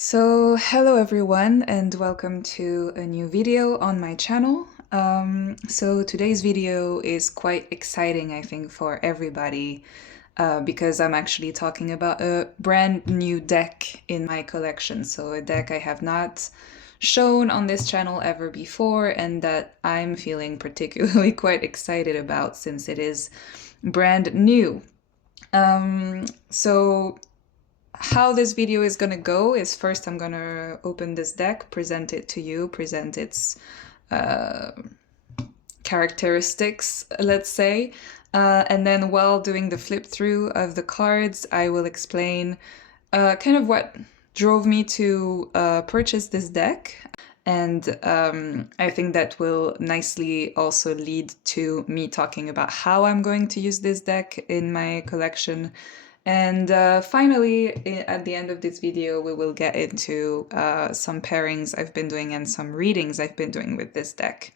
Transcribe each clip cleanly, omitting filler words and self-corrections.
Hello everyone and welcome to a new video on my channel. Today's video is quite exciting, I think, for everybody because I'm actually talking about a brand new deck in my collection. So a deck I have not shown on this channel ever before and that I'm feeling particularly quite excited about since it is brand new. So how this video is gonna go is first I'm gonna open this deck, present it to you, present its characteristics, let's say, and then while doing the flip through of the cards, I will explain kind of what drove me to purchase this deck. And I think that will nicely also lead to me talking about how I'm going to use this deck in my collection. And finally, at the end of this video, we will get into some pairings I've been doing and some readings I've been doing with this deck.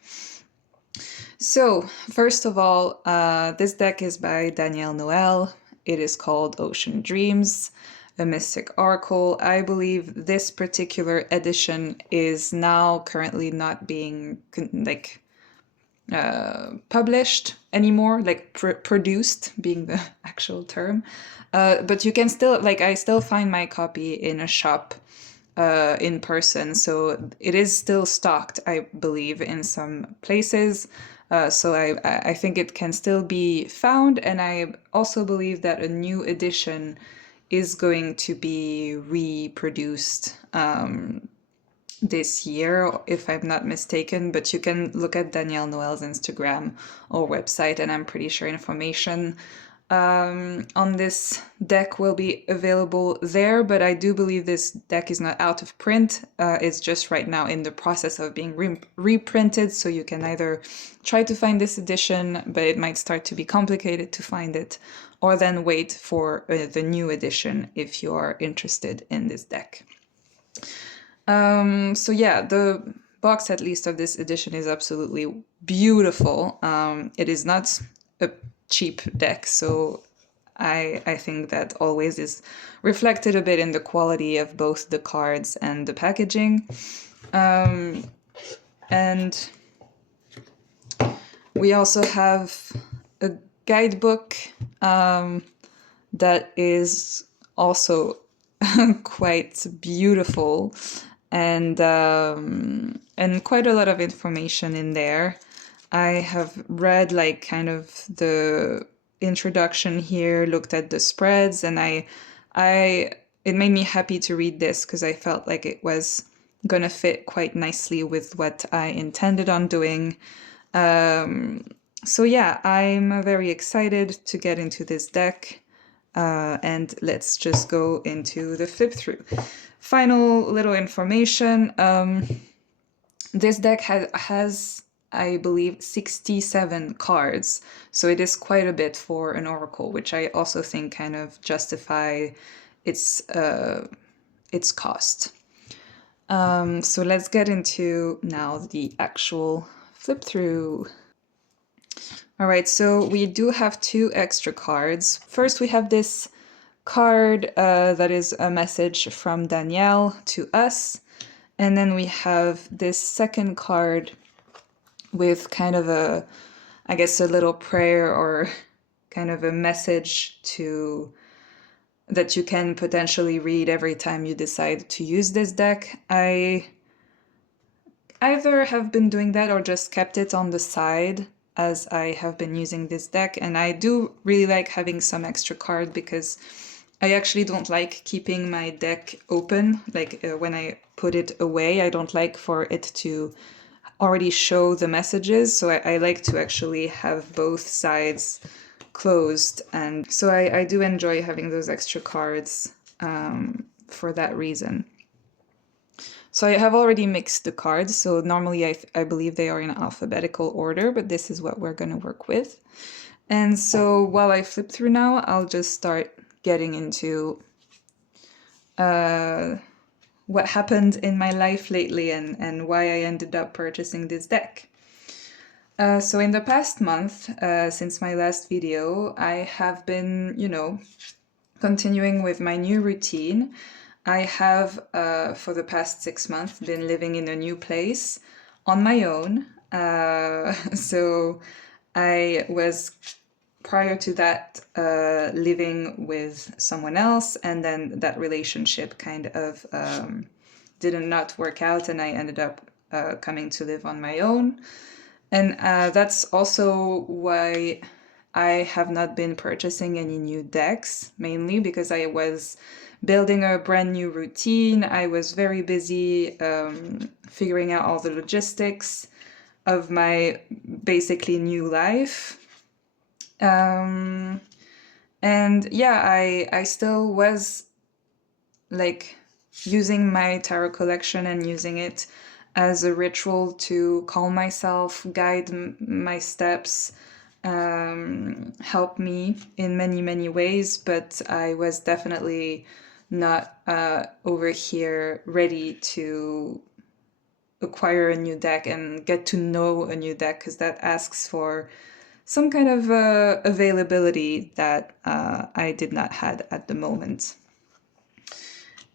So, first of all, this deck is by Danielle Noel. It is called Ocean Dreams, a Mystic Oracle. I believe this particular edition is now currently not being published anymore, like produced being the actual term. But you can still, I still find my copy in a shop in person. So it is still stocked, I believe, in some places. So I think it can still be found. And I also believe that a new edition is going to be reproduced this year, if I'm not mistaken, but you can look at Danielle Noel's Instagram or website, and I'm pretty sure information on this deck will be available there, but I do believe this deck is not out of print. It's just right now in the process of being reprinted, so you can either try to find this edition, but it might start to be complicated to find it, or then wait for the new edition if you are interested in this deck. The box, at least, of this edition is absolutely beautiful. It is not a cheap deck, so I think that always is reflected a bit in the quality of both the cards and the packaging. And we also have a guidebook that is also quite beautiful and quite a lot of information in there. I have read kind of the introduction here, looked at the spreads, and it made me happy to read this because I felt like it was gonna fit quite nicely with what I intended on doing. So yeah, I'm very excited to get into this deck. And let's just go into the flip through. Final little information. This deck has, I believe, 67 cards. So it is quite a bit for an oracle, which I also think kind of justify its cost. So let's get into now the actual flip through. All right, so we do have two extra cards. First, we have this card that is a message from Danielle to us. And then we have this second card with kind of a little prayer or kind of a message that you can potentially read every time you decide to use this deck. I either have been doing that or just kept it on the side as I have been using this deck, and I do really like having some extra card because I actually don't like keeping my deck open. When I put it away, I don't like for it to already show the messages, so I like to actually have both sides closed, and so I do enjoy having those extra cards for that reason. So I have already mixed the cards, so normally I believe they are in alphabetical order, but this is what we're going to work with. And so while I flip through now, I'll just start getting into what happened in my life lately and why I ended up purchasing this deck. So in the past month, since my last video, I have been, continuing with my new routine. I have, for the past 6 months, been living in a new place on my own. So I was, prior to that, living with someone else, and then that relationship kind of did not work out, and I ended up coming to live on my own. And that's also why I have not been purchasing any new decks, mainly because I was building a brand new routine. I was very busy figuring out all the logistics of my basically new life. And yeah, I still was like using my tarot collection and using it as a ritual to calm myself, guide my steps, help me in many, many ways. But I was definitely not over here ready to acquire a new deck and get to know a new deck, because that asks for some kind of availability that I did not had at the moment.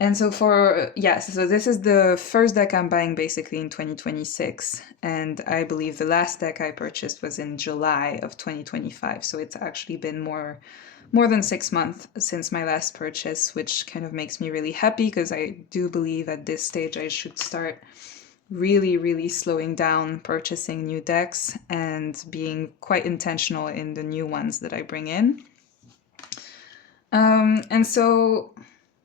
And so so this is the first deck I'm buying basically in 2026. And I believe the last deck I purchased was in July of 2025. So it's actually been more than 6 months since my last purchase, which kind of makes me really happy, because I do believe at this stage I should start really, really slowing down purchasing new decks and being quite intentional in the new ones that I bring in. And so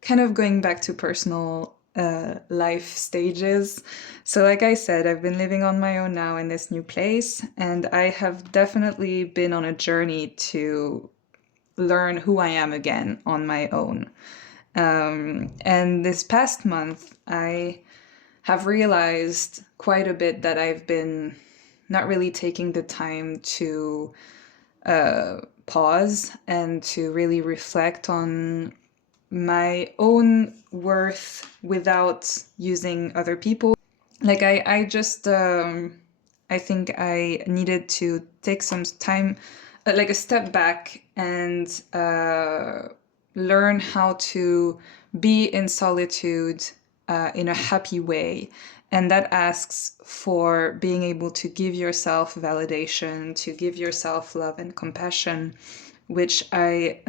kind of going back to personal life stages. So like I said, I've been living on my own now in this new place, and I have definitely been on a journey to learn who I am again on my own. And this past month, I have realized quite a bit that I've been not really taking the time to pause and to really reflect on my own worth without using other people. Like I just I think I needed to take some time, like a step back, and learn how to be in solitude in a happy way. And that asks for being able to give yourself validation, to give yourself love and compassion, which I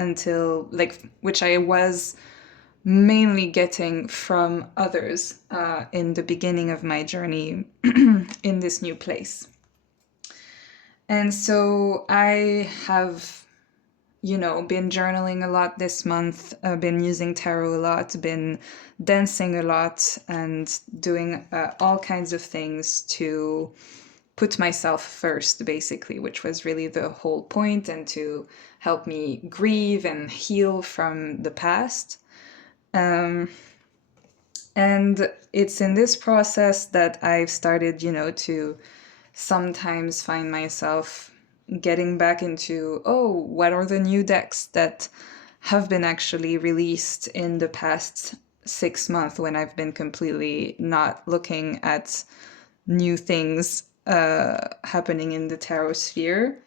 was mainly getting from others in the beginning of my journey in this new place. And so I have, been journaling a lot this month, been using tarot a lot, been dancing a lot, and doing all kinds of things to put myself first, basically, which was really the whole point, and to help me grieve and heal from the past. And it's in this process that I've started, to sometimes find myself getting back into, what are the new decks that have been actually released in the past 6 months, when I've been completely not looking at new things happening in the tarot sphere.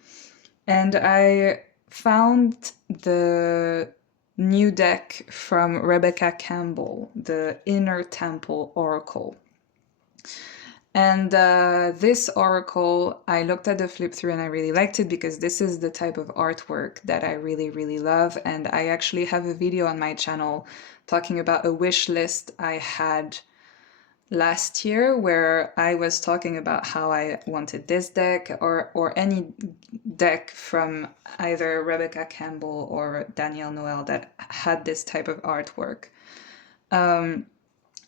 And I found the new deck from Rebecca Campbell, the Inner Temple Oracle. And this oracle, I looked at the flip through and I really liked it, because this is the type of artwork that I really, really love. And I actually have a video on my channel talking about a wish list I had last year, where I was talking about how I wanted this deck or any deck from either Rebecca Campbell or Danielle Noel that had this type of artwork.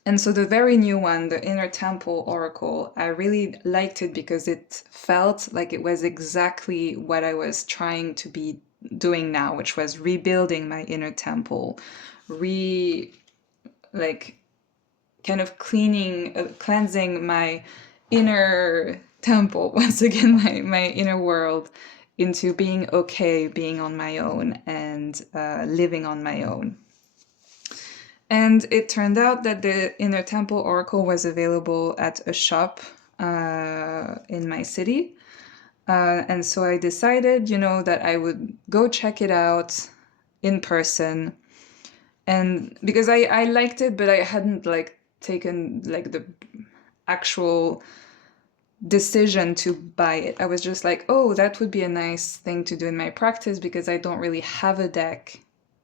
And so the very new one, the Inner Temple Oracle, I really liked it because it felt like it was exactly what I was trying to be doing now, which was rebuilding my inner temple, kind of cleansing my inner temple, once again, my inner world, into being okay, being on my own, and living on my own. And it turned out that the Inner Temple Oracle was available at a shop in my city. And so I decided, that I would go check it out in person And because I liked it, but I hadn't like taken like the actual decision to buy it. I was just like, oh, that would be a nice thing to do in my practice, because I don't really have a deck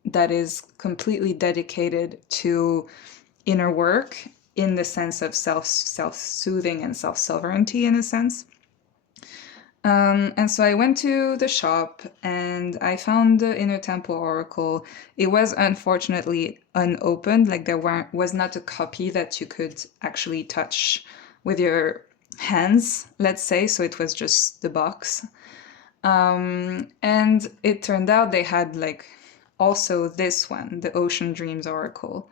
that is completely dedicated to inner work in the sense of self-soothing and self-sovereignty in a sense. And so I went to the shop and I found the Inner Temple Oracle. It was unfortunately unopened, like was not a copy that you could actually touch with your hands, let's say, so it was just the box. And it turned out they had like also this one, the Ocean Dreams Oracle.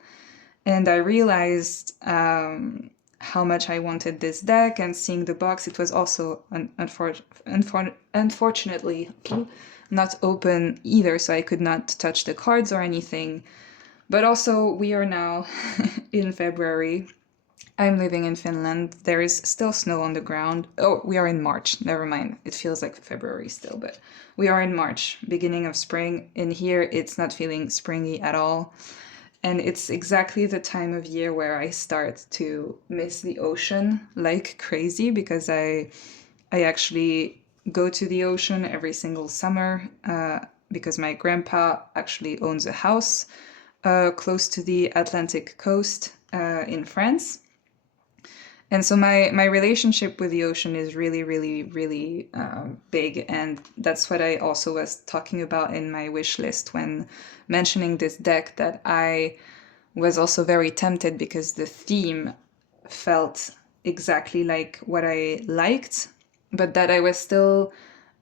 And I realized how much I wanted this deck, and seeing the box, it was also unfortunately not open either, so I could not touch the cards or anything. But also, we are now in February. I'm living in Finland. There is still snow on the ground. Oh, we are in March. Never mind. It feels like February still, but we are in March, beginning of spring. In here, it's not feeling springy at all. And it's exactly the time of year where I start to miss the ocean like crazy, because I actually go to the ocean every single summer because my grandpa actually owns a house close to the Atlantic coast in France. And so my relationship with the ocean is really, really, really big. And that's what I also was talking about in my wish list when mentioning this deck, that I was also very tempted because the theme felt exactly like what I liked, but that I was still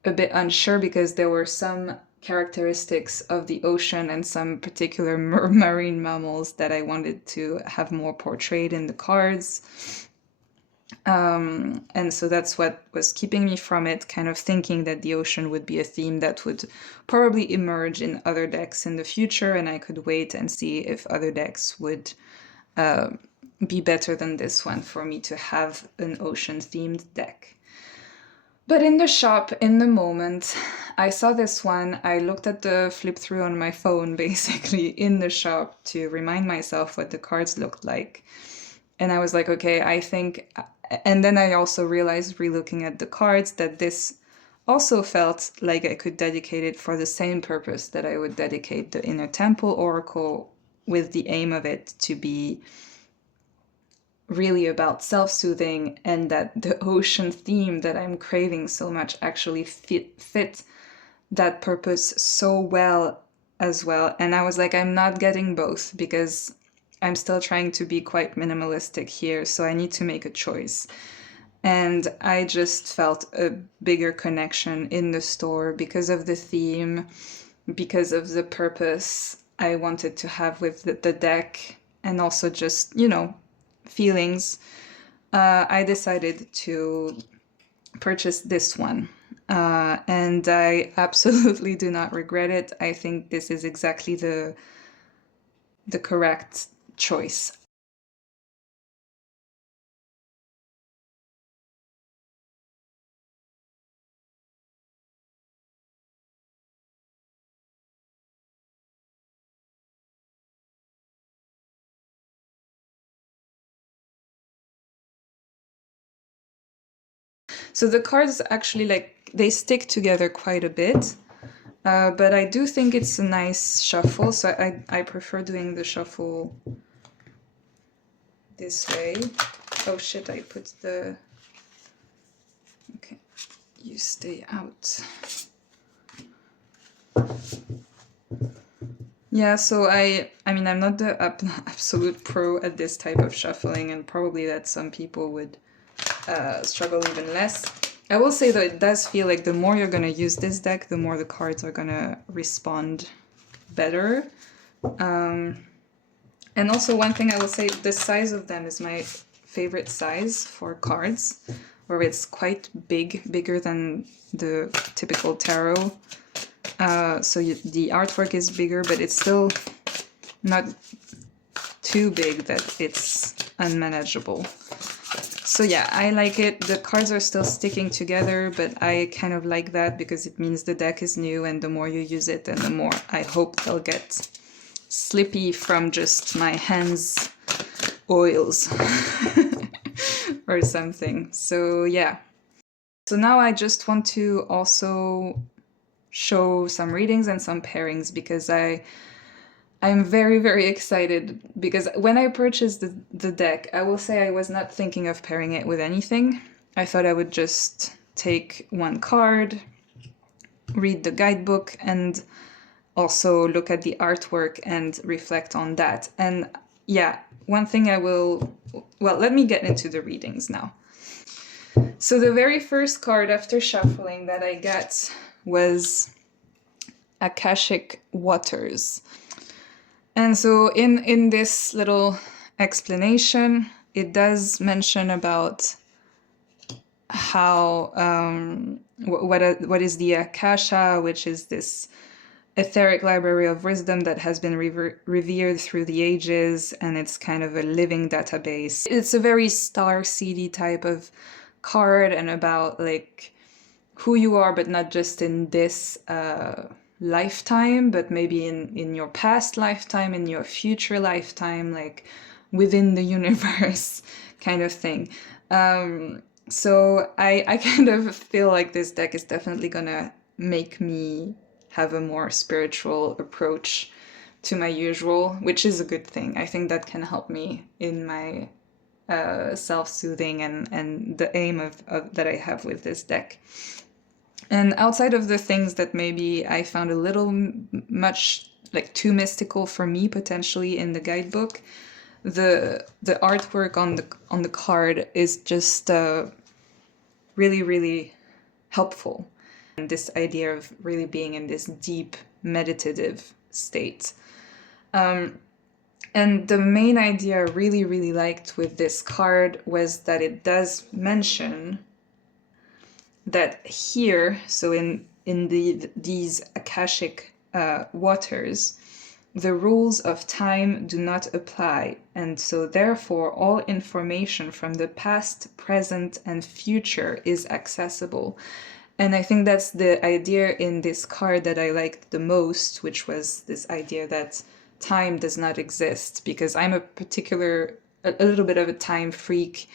a bit unsure because there were some characteristics of the ocean and some particular marine mammals that I wanted to have more portrayed in the cards. And so that's what was keeping me from it, kind of thinking that the ocean would be a theme that would probably emerge in other decks in the future, and I could wait and see if other decks would be better than this one for me to have an ocean-themed deck. But in the shop, in the moment, I saw this one. I looked at the flip through on my phone, basically, in the shop to remind myself what the cards looked like. And I was like, okay, I think... And then I also realized, relooking at the cards, that this also felt like I could dedicate it for the same purpose that I would dedicate the Inner Temple Oracle, with the aim of it to be really about self-soothing, and that the ocean theme that I'm craving so much actually fit that purpose so well as well. And I was like, I'm not getting both, because I'm still trying to be quite minimalistic here, so I need to make a choice. And I just felt a bigger connection in the store because of the theme, because of the purpose I wanted to have with the deck, and also just, you know, feelings. I decided to purchase this one. And I absolutely do not regret it. I think this is exactly the correct choice. So the cards actually, like, they stick together quite a bit, but I do think it's a nice shuffle, so I prefer doing the shuffle this way. Oh shit, I put the... Okay, you stay out. Yeah, so I mean, I'm not the absolute pro at this type of shuffling, and probably that some people would struggle even less. I will say though, it does feel like the more you're going to use this deck, the more the cards are going to respond better. And also one thing I will say, the size of them is my favorite size for cards, where it's quite big, bigger than the typical tarot. So the artwork is bigger, but it's still not too big that it's unmanageable. So yeah, I like it. The cards are still sticking together, but I kind of like that because it means the deck is new, and the more you use it, and the more I hope they'll get slippy from just my hands oils or something. So yeah. So now I just want to also show some readings and some pairings because I'm very, very excited because when I purchased the deck, I will say I was not thinking of pairing it with anything. I thought I would just take one card, read the guidebook, and also look at the artwork and reflect on that. And yeah, one thing well, let me get into the readings now. So the very first card after shuffling that I got was Akashic Waters. And so in this little explanation, it does mention about how what is the Akasha, which is this etheric library of wisdom that has been revered through the ages, and it's kind of a living database. It's a very star-seedy type of card and about like who you are, but not just in this lifetime, but maybe in your past lifetime, in your future lifetime, like within the universe kind of thing. So I kind of feel like this deck is definitely gonna make me have a more spiritual approach to my usual, which is a good thing. I think that can help me in my self-soothing and the aim of that I have with this deck. And outside of the things that maybe I found a little much like too mystical for me potentially in the guidebook, the artwork on the card is just really, really helpful. And this idea of really being in this deep meditative state. And the main idea I really, really liked with this card was that it does mention that here, so in these Akashic waters, the rules of time do not apply, and so therefore all information from the past, present, and future is accessible. And I think that's the idea in this card that I liked the most, which was this idea that time does not exist, because I'm a little bit of a time freak.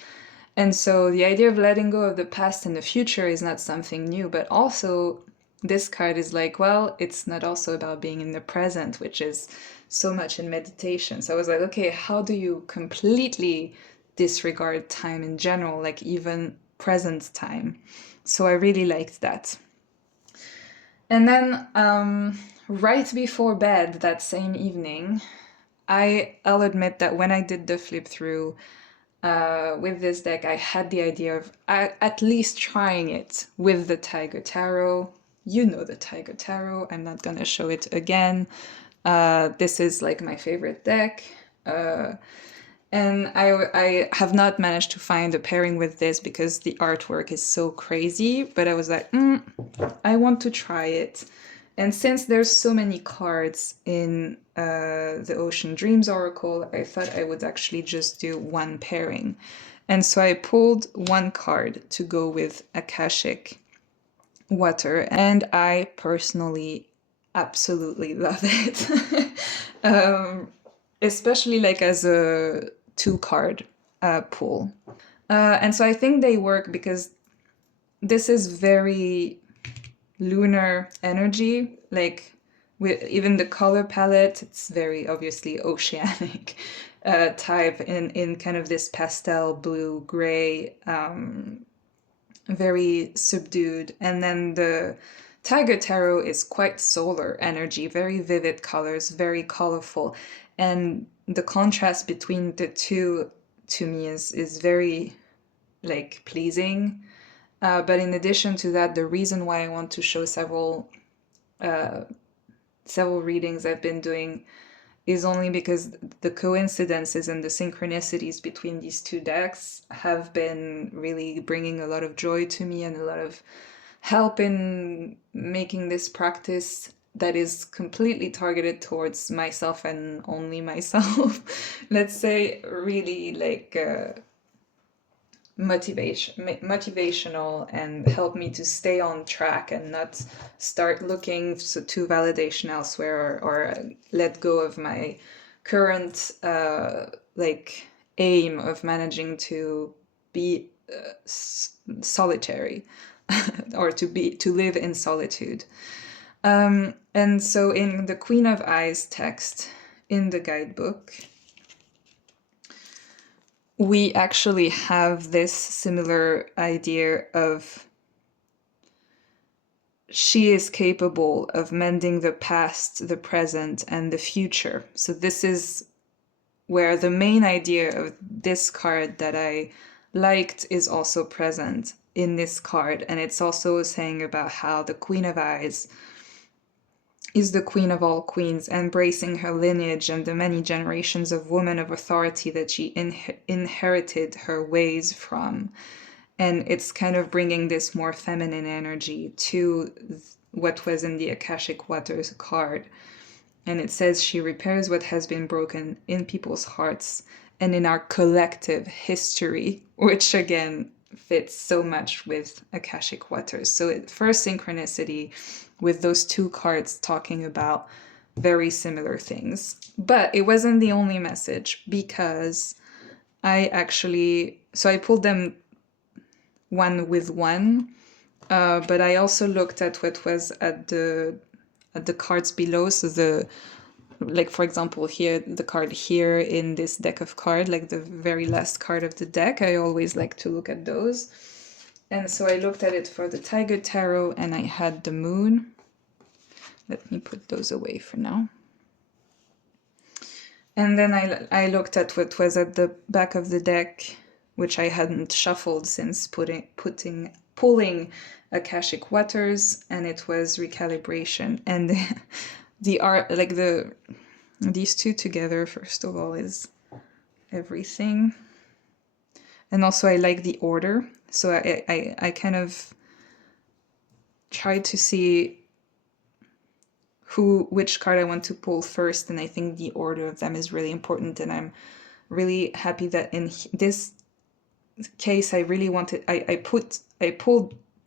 And so the idea of letting go of the past and the future is not something new, but also this card is like, well, it's not also about being in the present, which is so much in meditation. So I was like, okay, how do you completely disregard time in general, like even present time? So I really liked that. And then right before bed that same evening, I'll admit that when I did the flip through with this deck, I had the idea of at least trying it with the Tiger Tarot. You know the Tiger Tarot. I'm not gonna show it again. This is like my favorite deck. And I have not managed to find a pairing with this because the artwork is so crazy, but I was like, I want to try it. And since there's so many cards in the Ocean Dreams Oracle, I thought I would actually just do one pairing. And so I pulled one card to go with Akashic Water, and I personally absolutely love it. Especially like as a 2-card pull. And so I think they work because this is very lunar energy, like with even the color palette, it's very obviously oceanic type in kind of this pastel blue gray, very subdued. And then the Tiger Tarot is quite solar energy, very vivid colors, very colorful. And the contrast between the two to me is very like pleasing. But in addition to that, the reason why I want to show several readings I've been doing is only because the coincidences and the synchronicities between these two decks have been really bringing a lot of joy to me and a lot of help in making this practice that is completely targeted towards myself and only myself. Let's say really like motivational and help me to stay on track and not start looking to validation elsewhere, or let go of my current like aim of managing to be solitary or to live in solitude. And so in the Queen of Eyes text in the guidebook, we actually have this similar idea of she is capable of mending the past, the present, and the future. So this is where the main idea of this card that I liked is also present in this card. And it's also saying about how the Queen of Eyes is the queen of all queens, embracing her lineage and the many generations of women of authority that she inherited her ways from. And it's kind of bringing this more feminine energy to what was in the Akashic Waters card. And it says she repairs what has been broken in people's hearts and in our collective history, which again fits so much with Akashic Waters. So first synchronicity with those two cards talking about very similar things. But it wasn't the only message, because I pulled them one with one, but I also looked at what was at the cards below. So like for example here, the card here in this deck of cards, like the very last card of the deck, I always like to look at those. And so I looked at it for the Tiger Tarot, and I had the Moon. Let me put those away for now. And then I looked at what was at the back of the deck, which I hadn't shuffled since pulling Akashic Waters, and it was Recalibration. And the art, like these two together, first of all, is everything. And also I like the order. So I kind of tried to see which card I want to pull first, and I think the order of them is really important. And I'm really happy that in this case I really wanted, I pulled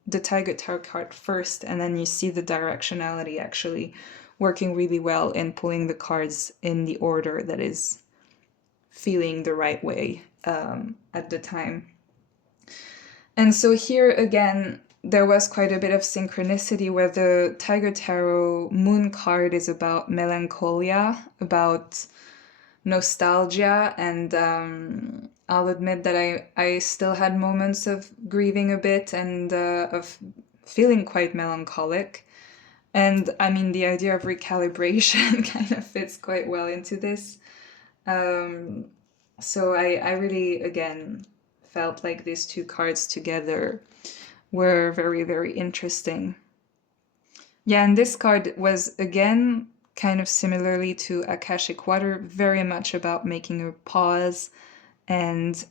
the Tiger Tarot card first, and then you see the directionality actually working really well in pulling the cards in the order that is feeling the right way at the time. And so here again, there was quite a bit of synchronicity where the Tiger Tarot Moon card is about melancholia, about nostalgia, and I'll admit that I still had moments of grieving a bit and of feeling quite melancholic. And I mean, the idea of recalibration kind of fits quite well into this. So I really, again, felt like these two cards together were very, very interesting. Yeah, and this card was, again, kind of similarly to Akashic Water, very much about making a pause and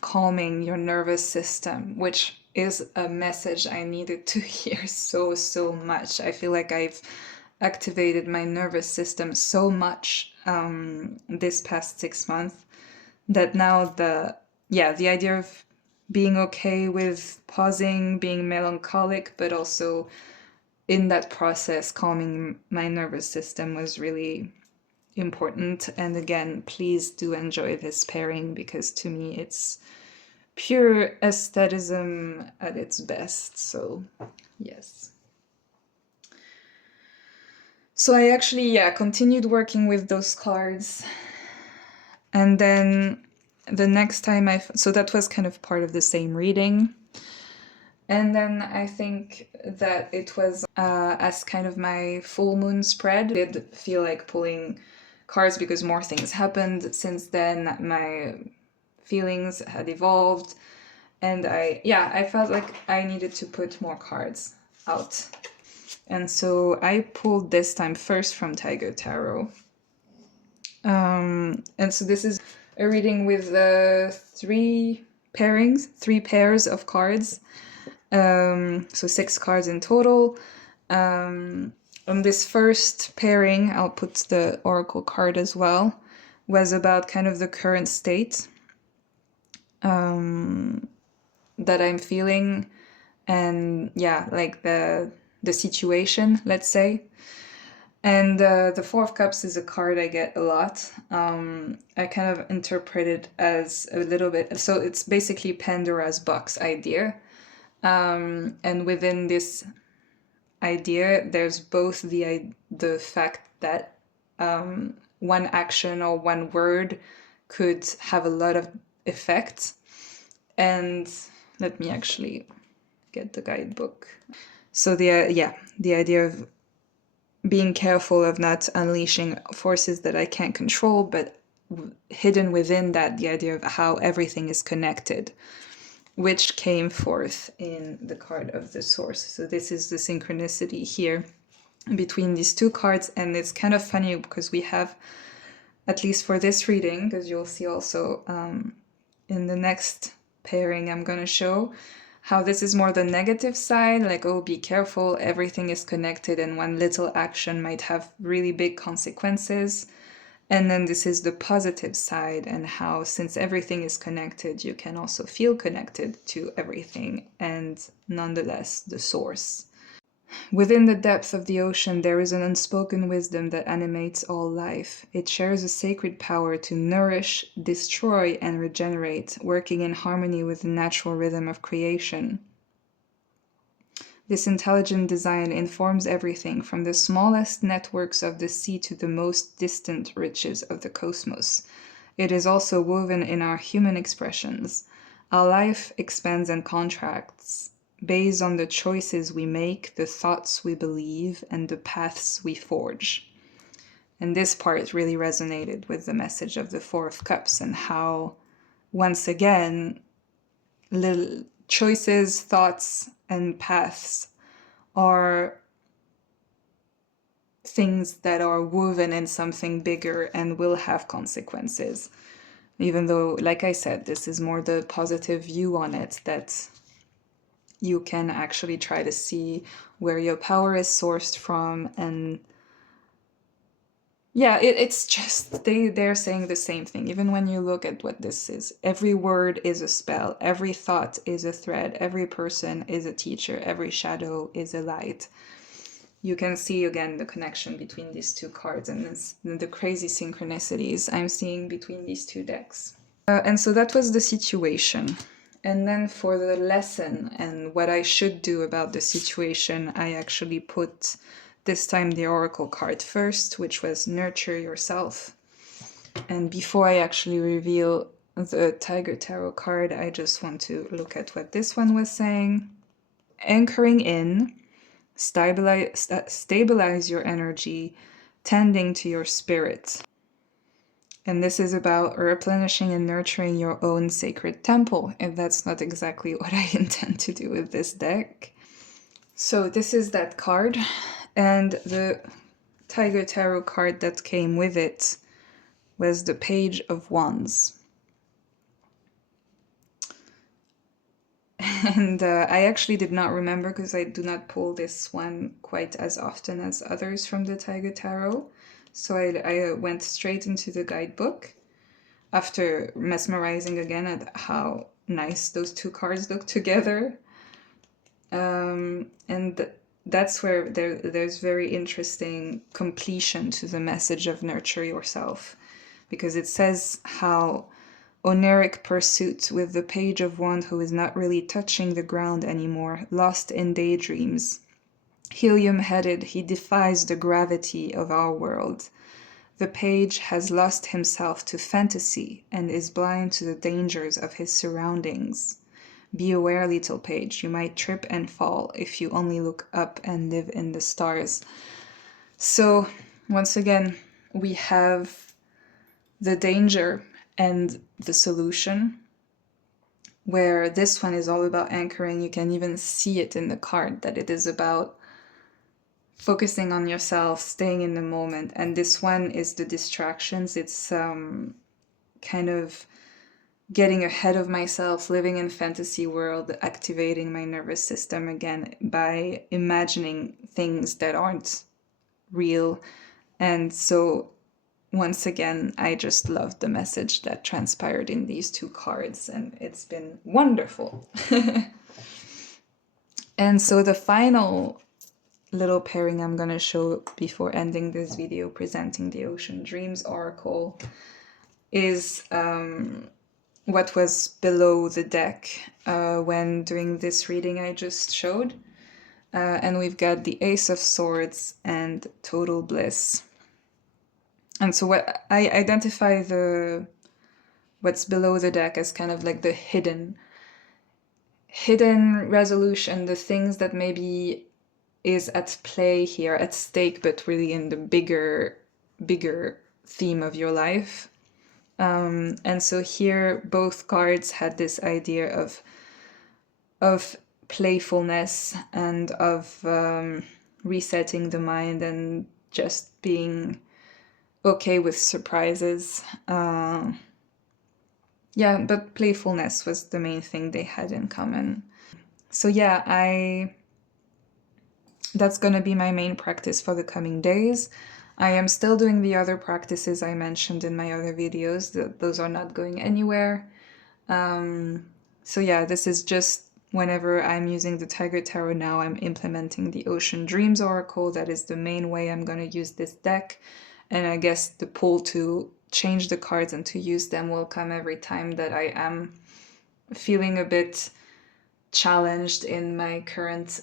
calming your nervous system, which is a message I needed to hear so much. I feel like I've activated my nervous system so much this past 6 months that now the idea of being okay with pausing, being melancholic, but also in that process calming my nervous system was really important. And again, please do enjoy this pairing, because to me it's pure aestheticism at its best. So yes. So I actually continued working with those cards, and then the next time so that was kind of part of the same reading. And then I think that it was as kind of my full moon spread. I did feel like pulling cards because more things happened since then. My feelings had evolved, and I felt like I needed to put more cards out. And so I pulled this time first from Tiger Tarot. And so this is a reading with 3 pairings, 3 pairs of cards. So 6 cards in total. On this first pairing, I'll put the Oracle card as well, was about kind of the current state. that I'm feeling, and yeah, like the situation, let's say. And the Four of Cups is a card I get a lot. I kind of interpret it as a little bit, so it's basically Pandora's box idea. And within this idea, there's both the fact that one action or one word could have a lot of effect. And let me actually get the guidebook. So the idea of being careful of not unleashing forces that I can't control, but hidden within that, the idea of how everything is connected, which came forth in the card of the source. So this is the synchronicity here between these two cards, and it's kind of funny because we have, at least for this reading, because you'll see also in the next pairing I'm going to show, how this is more the negative side, like, oh, be careful, everything is connected, and one little action might have really big consequences. And then this is the positive side, and how, since everything is connected, you can also feel connected to everything, and nonetheless, the source. Within the depth of the ocean, there is an unspoken wisdom that animates all life. It shares a sacred power to nourish, destroy, and regenerate, working in harmony with the natural rhythm of creation. This intelligent design informs everything from the smallest networks of the sea to the most distant reaches of the cosmos. It is also woven in our human expressions. Our life expands and contracts based on the choices we make, the thoughts we believe, and the paths we forge. And this part really resonated with the message of the Four of Cups, and how, once again, little choices, thoughts, and paths are things that are woven in something bigger and will have consequences. Even though, like I said, this is more the positive view on it, that you can actually try to see where your power is sourced from. And yeah, it's just, they're saying the same thing. Even when you look at what this is, every word is a spell, every thought is a thread, every person is a teacher, every shadow is a light. You can see again the connection between these two cards, and the crazy synchronicities I'm seeing between these two decks. And so that was the situation. And then for the lesson and what I should do about the situation, I actually put this time the Oracle card first, which was nurture yourself. And before I actually reveal the Tiger Tarot card, I just want to look at what this one was saying. Anchoring in, stabilize your energy, tending to your spirit. And this is about replenishing and nurturing your own sacred temple, if that's not exactly what I intend to do with this deck. So this is that card, and the Tiger Tarot card that came with it was the Page of Wands. And I actually did not remember, because I do not pull this one quite as often as others from the Tiger Tarot. So I went straight into the guidebook after mesmerizing again at how nice those two cards look together. And that's where there's very interesting completion to the message of nurture yourself, because it says how Oniric pursuit with the Page of Wands, who is not really touching the ground anymore, lost in daydreams. Helium-headed, he defies the gravity of our world. The page has lost himself to fantasy and is blind to the dangers of his surroundings. Be aware, little page, you might trip and fall if you only look up and live in the stars. So, once again, we have the danger and the solution, where this one is all about anchoring. You can even see it in the card, that it is about focusing on yourself, staying in the moment. And this one is the distractions. It's kind of getting ahead of myself, living in fantasy world, activating my nervous system again by imagining things that aren't real. And so once again, I just loved the message that transpired in these two cards, and it's been wonderful. And so the final little pairing I'm going to show before ending this video presenting the Ocean Dreams Oracle is what was below the deck when doing this reading I just showed. And we've got the Ace of Swords and Total Bliss. And so what I identify what's below the deck as kind of like the hidden resolution, the things that maybe is at play here, at stake, but really in the bigger theme of your life. And so here both cards had this idea of playfulness and of resetting the mind and just being okay with surprises. Yeah, but playfulness was the main thing they had in common. So yeah, that's gonna be my main practice for the coming days. I am still doing the other practices I mentioned in my other videos. Those are not going anywhere. So yeah, this is just whenever I'm using the Tiger Tarot now, I'm implementing the Ocean Dreams Oracle. That is the main way I'm going to use this deck. And I guess the pull to change the cards and to use them will come every time that I am feeling a bit challenged in my current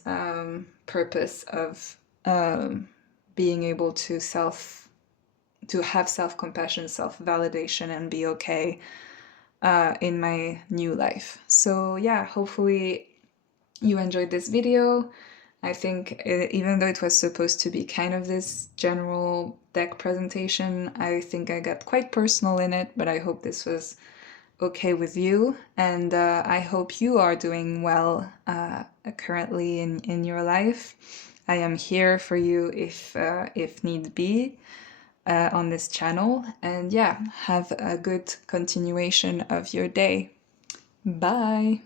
purpose of being able to have self-compassion, self-validation, and be okay in my new life. So yeah, hopefully you enjoyed this video. I think even though it was supposed to be kind of this general deck presentation, I think I got quite personal in it, but I hope this was okay with you, and I hope you are doing well currently in your life. I am here for you if need be on this channel, and yeah, have a good continuation of your day. Bye!